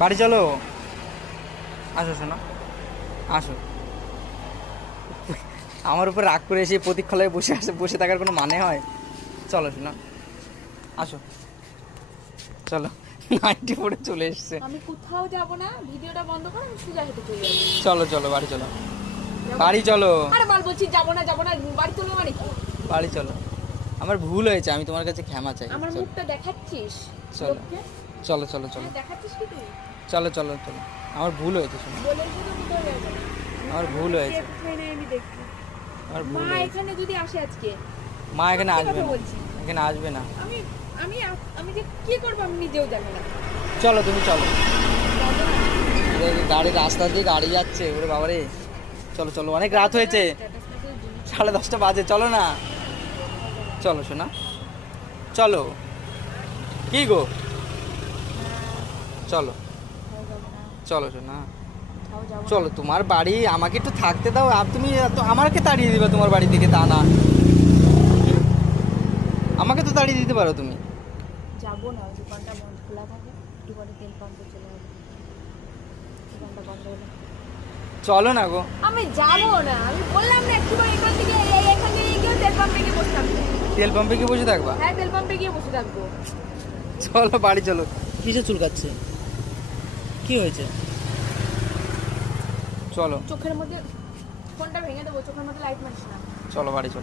বাড়ি চলো। আসো শোনো, আসো। আমার উপর রাগ করে এসে প্রতীক্ষালয়ে বসে থাকার কোনো মানে হয়? চলো শোনো, আসো। চলো, নাইটি পরে চলে এসছে। আমি কোথাও যাব না, ভিডিওটা বন্ধ করো, আমি সোজা হেঁটে চলে যাবো। চলো চলো, বাড়ি চলো, যাবো? বাড়ি চলো, আরে বল, বলছি যাবো না, বাড়ি চলো মানে কি? বাড়ি চলো। আমার ভুল হয়েছে, আমি তোমার কাছে ক্ষমা চাই। আমার চলো মুখটা দেখাচ্ছিস চলো লোককে? চলো চলো চলো হ্যাঁ, দেখাচ্ছিস কি তুই? চলো চলো চলো। আমার ভুল হয়েছে, শোনো, বলে এসে তো কোথাও যাবো না। আমার ভুল হয়েছে, আমি দেখবো। আমার ভুল মা হয়েছে। এখানে যদি আসে আজকে, মা এখানে সত্যি আসবে কথা না, বলছি। এখানে আসবে না। আমি আমি আমি যে কি করবো আমি নিজেও জানি না। চলো তুমি চলো। যাবো না। গাড়ি রাস্তা দিয়ে গাড়ি যাচ্ছে, ওরে বাবারে। চলো চলো, অনেক রাত হয়েছে, স্ট্যাটাস মেসেজ দিন। 10:30 বাজে। চলো না, চলো শোনা, চলো। কি গো, চলো কোথাও যাবো না, চলো শোনা, কোথাও যাবো না। চলো। তোমার বাড়ি, আমাকে একটু থাকতে দাও। আর তুমি আমাকে তাড়িয়ে দিবে তোমার বাড়ি থেকে, তা না। আমাকে তো তাড়িয়ে দিতে পারো তুমি। যাবো না, ওই দোকানটা বন্ধ খোলা থাকে, একটু পরে তেল পাম্পে চলে যাবো। দোকানটা বন্ধ হলো। চলো না গো। আমি যাবো না, আমি বললাম না একটু পরে এখান থেকে এখানে গিয়ে তেল পাম্পে গিয়ে বসে থাকবো। তেল পাম্পে কি বসে থাকবা? হ্যাঁ, তেল পাম্পে গিয়ে বসে থাকবো। চলো বাড়ি চলো। কিসে চুলকাচ্ছে, কি হয়েছে? চলো চোখের মধ্যে ফোনটা ভেঙে দেবো, চোখের মধ্যে লাইট মারিস না। চলো, বাড়ি চলো।